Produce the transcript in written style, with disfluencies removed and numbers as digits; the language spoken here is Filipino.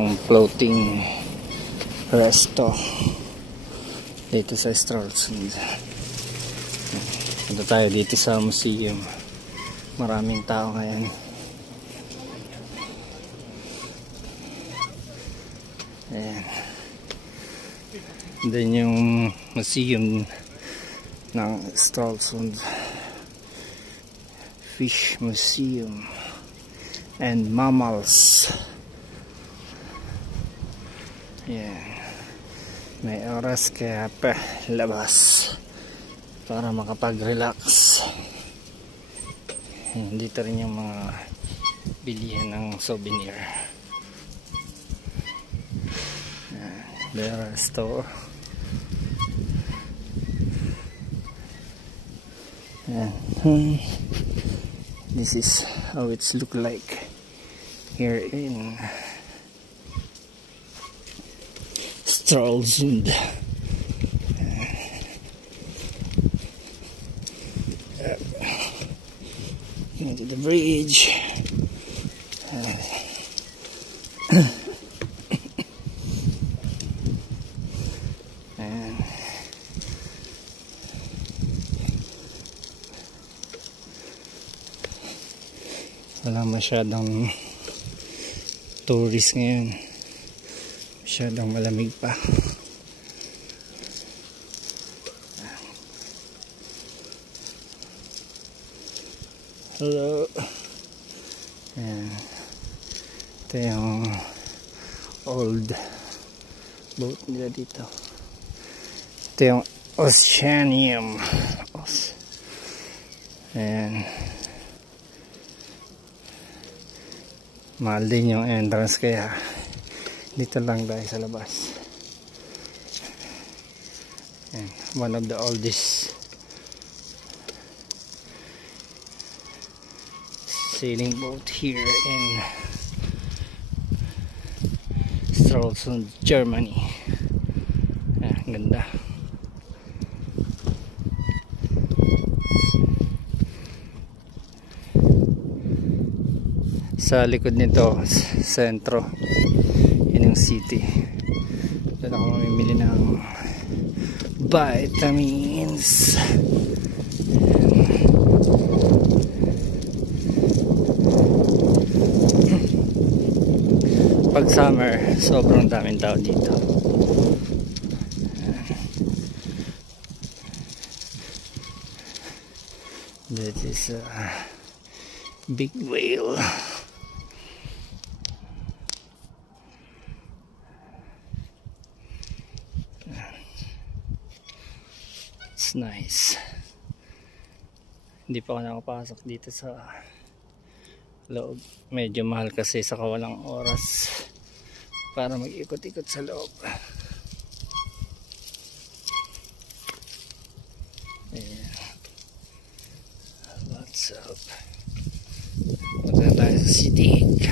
Floating resto dito sa Stralsund. Punta tayo dito sa museum. Maraming tao ngayon. Ayan. Then yung museum ng Stralsund Fish Museum and Mammals. Ayan. May oras kaya pa labas para makapag-relax. Dito rin yung mga bilihan ng souvenir. There store. This is how it's look like here in Stralsund. Into the bridge. Wala masyadong tourist ngayon. Masyadong malamig pa. Hello. Ayan. Ito yung old boat nila dito. Ito yung Oceanium. Ayan. Mahal din yung entrance kaya dito lang tayo sa labas. And one of the oldest sailing boat here in Stralsund, Germany. Ganda. Sa likod nito, sentro. Yun yung city. Doon ako mamimili ng vitamins. Pag summer, sobrang daming tao dito. That is a big whale. It's nice. Hindi pa ako nakapasok dito sa loob. Medyo mahal kasi sa kawalang oras para mag-ikot-ikot sa loob. Ayan. What's up? Punta tayo sa Sidik.